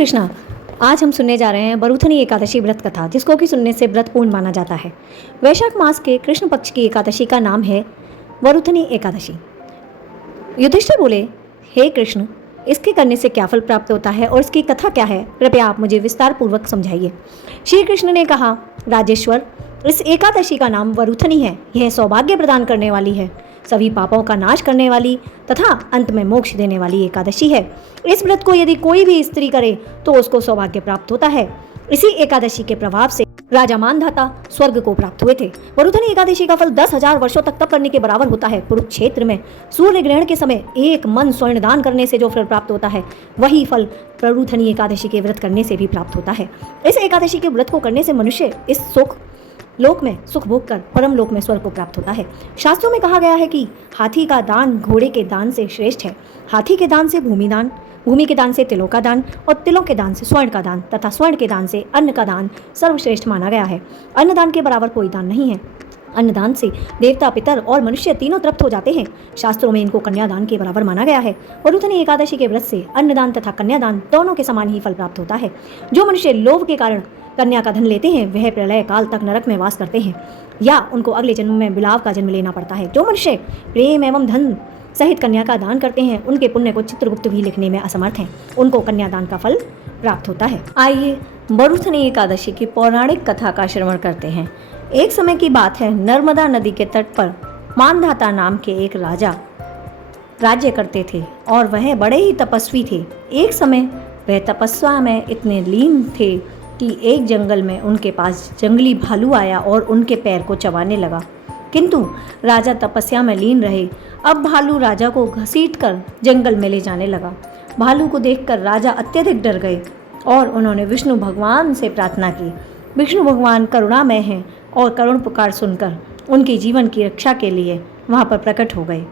कृष्णा, आज हम सुनने जा रहे हैं वरुथनी एकादशी व्रत कथा, जिसको कि सुनने से व्रत पूर्ण माना जाता है। वैशाख मास के कृष्ण पक्ष की एकादशी का नाम है वरुथनी एकादशी। युधिष्ठिर बोले, हे कृष्ण, इसके करने से क्या फल प्राप्त होता है और इसकी कथा क्या है? कृपया आप मुझे विस्तार पूर्वक समझाइए। श्री कृष्ण ने कहा, राजेश्वर, इस एकादशी का नाम वरुथनी है। यह सौभाग्य प्रदान करने वाली है, सभी पापों का नाश करने वाली तथा अंत में मोक्ष देने वाली एकादशी है। इस व्रत को यदि कोई भी स्त्री करे तो उसको सौभाग्य प्राप्त होता है। इसी एकादशी के प्रभाव से राजा मानधाता स्वर्ग को प्राप्त हुए थे। वरुथनी एकादशी का फल 10,000 वर्षों तक तप करने के बराबर होता है। कुरुक्षेत्र में सूर्य ग्रहण के समय 1 मन स्वर्ण दान करने से जो फल प्राप्त होता है, वही फल वरुथनी एकादशी के व्रत करने से भी प्राप्त होता है। इस एकादशी के व्रत को करने से मनुष्य इस लोक में सुख भोग कर परम लोक में स्वर्ग को प्राप्त होता है। शास्त्रों में कहा गया है कि हाथी का दान घोड़े के दान से श्रेष्ठ है। हाथी के दान से भूमि दान, भूमि के दान से तिलों का दान और तिलों के दान से स्वर्ण का दान तथा स्वर्ण के दान से अन्न का दान सर्वश्रेष्ठ माना गया है। अन्न दान के बराबर कोई दान नहीं है। अन्नदान से देवता, पितर और मनुष्य तीनों तृप्त हो जाते हैं। शास्त्रों में इनको कन्यादान के बराबर माना गया है। वरुथनी एकादशी के व्रत से अन्नदान तथा कन्यादान दोनों के समान ही फल प्राप्त होता है। जो मनुष्य लोभ के कारण कन्या का धन लेते हैं, वह प्रलय काल तक नरक में वास करते हैं या उनको अगले जन्म में बिलाव का जन्म लेना पड़ता है। जो मनुष्य प्रेम एवं धन सहित कन्या का दान करते हैं, उनके पुण्य को चित्रगुप्त भी लिखने में असमर्थ हैं, उनको कन्यादान का फल प्राप्त होता है। आइए वरुथनी एकादशी की पौराणिक कथा का श्रवण करते हैं। एक समय की बात है, नर्मदा नदी के तट पर मानधाता नाम के एक राजा राज्य करते थे और वह बड़े ही तपस्वी थे। एक समय वह तपस्या में इतने लीन थे कि एक जंगल में उनके पास जंगली भालू आया और उनके पैर को चबाने लगा। किंतु राजा तपस्या में लीन रहे। अब भालू राजा को घसीटकर जंगल में ले जाने लगा। भालू को देखकर राजा अत्यधिक डर गए और उन्होंने विष्णु भगवान से प्रार्थना की। विष्णु भगवान करुणामय हैं और करुण पुकार सुनकर उनके जीवन की रक्षा के लिए वहाँ पर प्रकट हो गए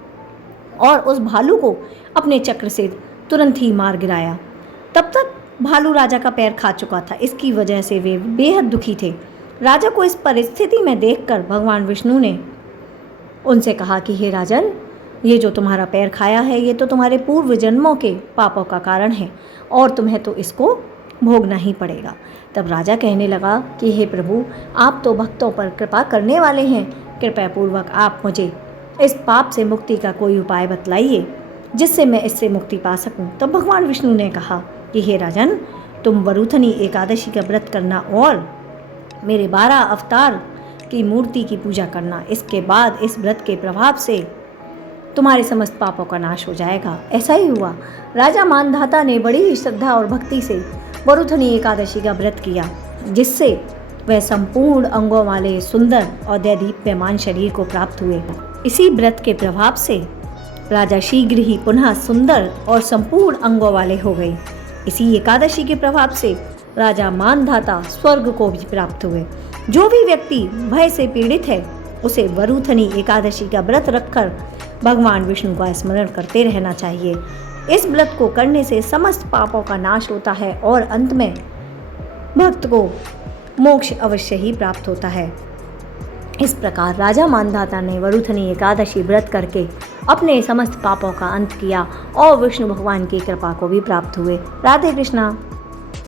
और उस भालू को अपने चक्र से तुरंत ही मार गिराया। तब तक भालू राजा का पैर खा चुका था। इसकी वजह से वे बेहद दुखी थे। राजा को इस परिस्थिति में देखकर भगवान विष्णु ने उनसे कहा कि हे राजन, ये जो तुम्हारा पैर खाया है, ये तो तुम्हारे पूर्व जन्मों के पापों का कारण है और तुम्हें तो इसको भोगना ही पड़ेगा। तब राजा कहने लगा कि हे प्रभु, आप तो भक्तों पर कृपा करने वाले हैं, कृपया पूर्वक आप मुझे इस पाप से मुक्ति का कोई उपाय बतलाइए जिससे मैं इससे मुक्ति पा सकूं। तब भगवान विष्णु ने कहा कि हे राजन, तुम वरुथनी एकादशी का व्रत करना और मेरे 12 अवतार की मूर्ति की पूजा करना। इसके बाद इस व्रत के प्रभाव से तुम्हारे समस्त पापों का नाश हो जाएगा। ऐसा ही हुआ। राजा मानधाता ने बड़ी ही श्रद्धा और भक्ति से वरुथनी एकादशी का व्रत किया, जिससे वह संपूर्ण अंगों वाले सुंदर और दैदीप्यमान शरीर को प्राप्त हुए। इसी व्रत के प्रभाव से राजा शीघ्र ही पुनः सुंदर और संपूर्ण अंगों वाले हो गए। इसी एकादशी के प्रभाव से राजा मानधाता स्वर्ग को भी प्राप्त हुए। जो भी व्यक्ति भय से पीड़ित है, उसे वरुथनी एकादशी का व्रत रखकर भगवान विष्णु का स्मरण करते रहना चाहिए। इस व्रत को करने से समस्त पापों का नाश होता है और अंत में भक्त को मोक्ष अवश्य ही प्राप्त होता है। इस प्रकार राजा मानधाता ने वरुथनी एकादशी व्रत करके अपने समस्त पापों का अंत किया और विष्णु भगवान की कृपा को भी प्राप्त हुए। राधे कृष्णा।